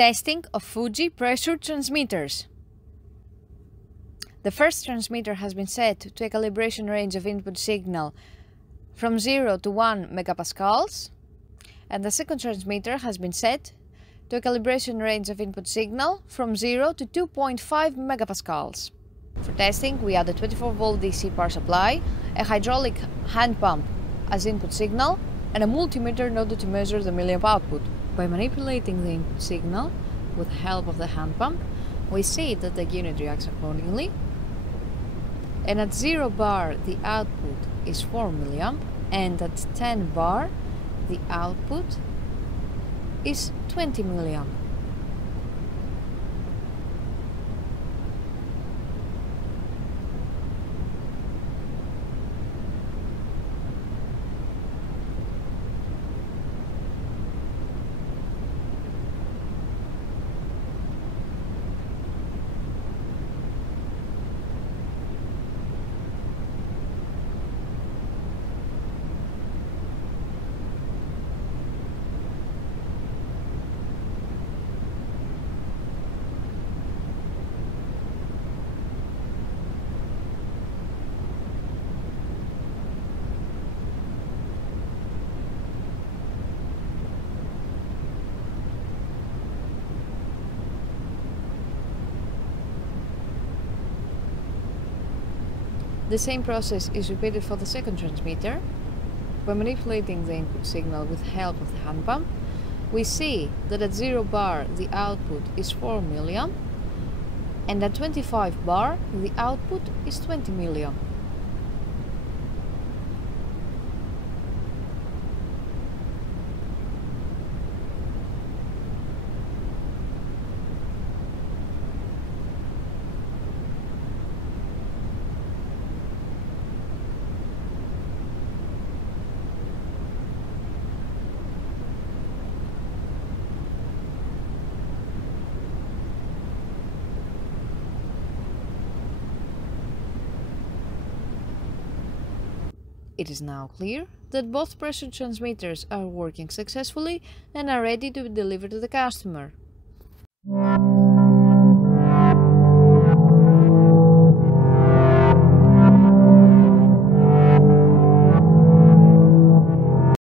Testing of Fuji pressure transmitters. The first transmitter has been set to a calibration range of input signal from 0 to 1 megapascals, and the second transmitter has been set to a calibration range of input signal from 0 to 2.5 megapascals. For testing, we add a 24-volt DC power supply, a hydraulic hand pump as input signal, and a multimeter in order to measure the milliamp output. By manipulating the input signal with the help of the hand pump, we see that the unit reacts accordingly, and at 0 bar the output is 4 milliamp, and at 10 bar the output is 20 milliamp. The same process is repeated for the second transmitter. By manipulating the input signal with help of the hand pump, we see that at 0 bar the output is 4 milliamp, and at 25 bar the output is 20 milliamp. It is now clear that both pressure transmitters are working successfully and are ready to be delivered to the customer.